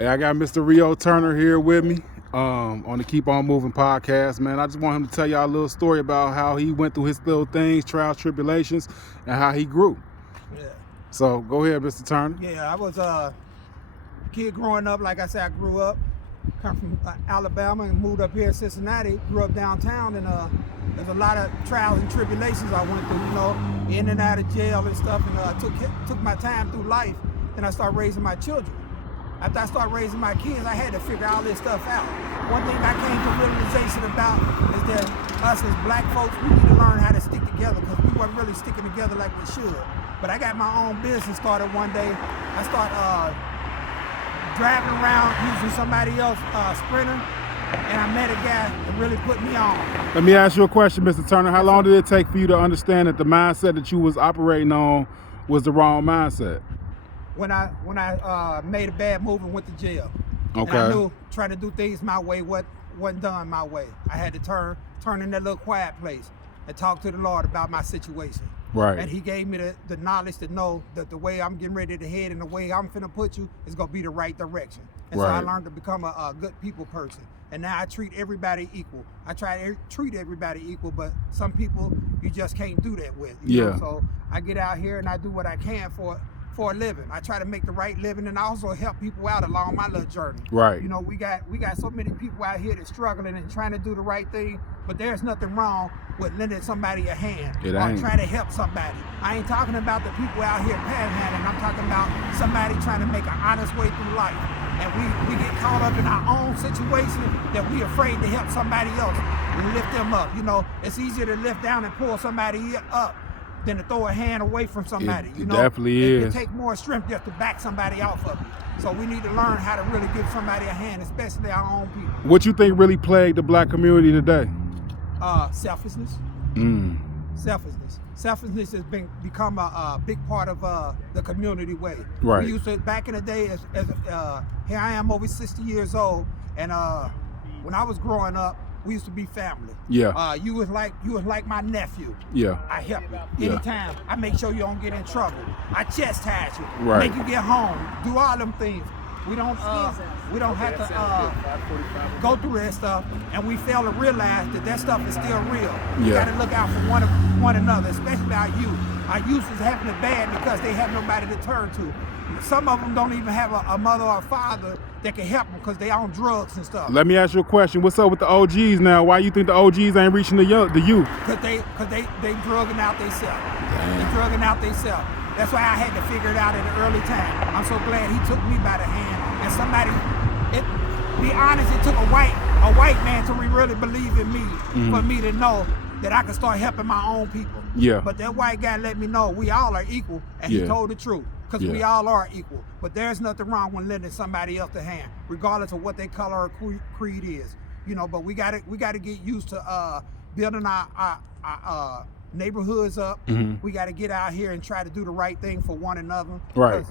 Hey, I got Mr. Rio Turner here with me on the Keep On Moving podcast, man. I just want him to tell y'all a little story about how he went through his little things, trials, tribulations, and how he grew. Yeah. So go ahead, Mr. Turner. Yeah, I was a kid growing up. Like I said, I grew up, come from Alabama and moved up here in Cincinnati, grew up downtown, and there's a lot of trials and tribulations I went through, you know, in and out of jail and stuff, and took my time through life. Then I started raising my children. After I started raising my kids, I had to figure all this stuff out. One thing I came to realization about is that us as black folks, we need to learn how to stick together, because we weren't really sticking together like we should. But I got my own business started one day. I started driving around using somebody else's Sprinter, and I met a guy that really put me on. Let me ask you a question, Mr. Turner. How long did it take for you to understand that the mindset that you was operating on was the wrong mindset? When I made a bad move and went to jail. Okay. And I knew trying to do things my way wasn't done my way. I had to turn in that little quiet place and talk to the Lord about my situation. Right. And he gave me the knowledge to know that the way I'm getting ready to head and the way I'm finna put you is gonna be the right direction. And so I learned to become a good people person. And now I treat everybody equal. I try to treat everybody equal, but some people you just can't do that with. You know? So I get out here and I do what I can for a living. I try to make the right living, and I also help people out along my little journey. Right. You know, we got so many people out here that's struggling and trying to do the right thing, but there's nothing wrong with lending somebody a hand or trying to help somebody. I ain't talking about the people out here panhandling. I'm talking about somebody trying to make an honest way through life. And we get caught up in our own situation that we afraid to help somebody else and lift them up. You know, it's easier to lift down and pull somebody up than to throw a hand away from somebody. It definitely is. It takes more strength just to back somebody off of you. So we need to learn how to really give somebody a hand, especially our own people. What you think really plagued the black community today? Selfishness. Selfishness. Selfishness has become a big part of the community way. Right. We used to, back in the day, here I am over 60 years old, and when I was growing up, we used to be family. Yeah. You was like my nephew. Yeah. I help you anytime. I make sure you don't get in trouble. I chastise you. Right. Make you get home. Do all them things. We don't have to go through that stuff, and we fail to realize that stuff is still real. We got to look out for one another, especially our youth. Our youth is having it bad because they have nobody to turn to. Some of them don't even have a mother or a father that can help them because they on drugs and stuff. Let me ask you a question. What's up with the OGs now? Why you think the OGs ain't reaching the youth? Because they drugging out themselves. They drugging out themselves. That's why I had to figure it out at an early time. I'm so glad he took me by the hand, and somebody. Be honest, it took a white man to really believe in me for me to know that I could start helping my own people. Yeah. But that white guy let me know we all are equal, and he told the truth. Because we all are equal. But there's nothing wrong with lending somebody else a hand, regardless of what their color or creed is. You know, but we gotta get used to building our neighborhoods up. We gotta get out here and try to do the right thing for one another. Right.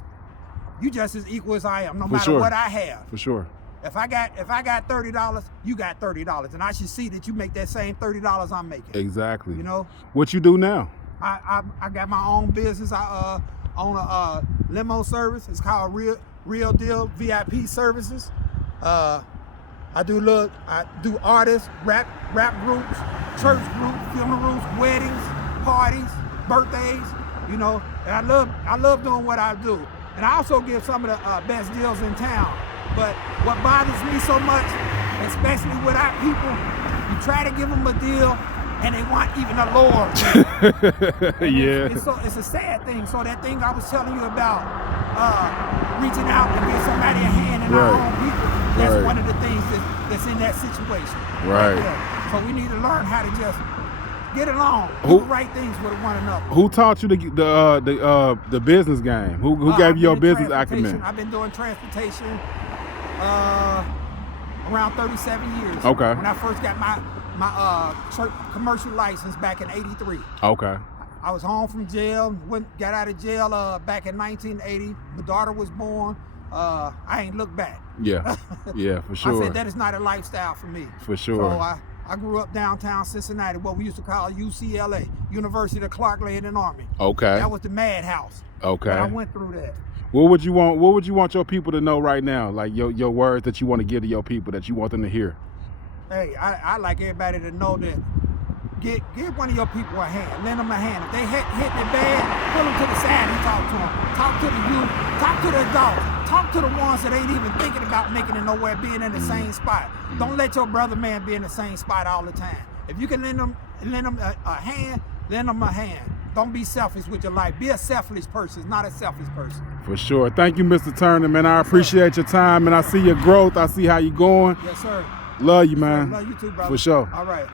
You just as equal as I am, no matter what I have. For sure. If I got $30, you got $30, and I should see that you make that same $30 I'm making. Exactly. You know. What you do now? I got my own business. I own a limo service. It's called Real Deal VIP Services. I do artists, rap groups, church groups, funerals, weddings, parties, birthdays. You know, and I love doing what I do. And I also give some of the best deals in town. But what bothers me so much, especially with our people, you try to give them a deal and they want even a lower. It's a sad thing. So that thing I was telling you about, reaching out and give somebody a hand in our own people, that's one of the things that's in that situation. Right. So we need to learn how to just get along, do the right things with one another. Who taught you the business game? Who gave you your business acumen? I've been doing transportation around 37 years. Okay. When I first got my commercial license back in '83. Okay. I was home from jail, got out of jail back in 1980. My daughter was born. I ain't looked back. Yeah, yeah, for sure. I said that is not a lifestyle for me. For sure. So I grew up downtown Cincinnati, what we used to call UCLA, University of Clark Land and Army. Okay. That was the madhouse. Okay. But I went through that. What would you want your people to know right now? Like your words that you want to give to your people that you want them to hear. Hey, I like everybody to know that give one of your people a hand. Lend them a hand. If they hit it bad, pull them to the side and talk to them. Talk to the youth. Talk to the adults. Talk to the ones that ain't even thinking about making it nowhere, being in the same spot. Don't let your brother man be in the same spot all the time. If you can lend them a hand, lend them a hand. Don't be selfish with your life. Be a selfless person, not a selfish person. For sure. Thank you, Mr. Turner, man. I appreciate your time, and I see your growth. I see how you're going. Yes, sir. Love you, man. Love you too, brother. For sure. All right.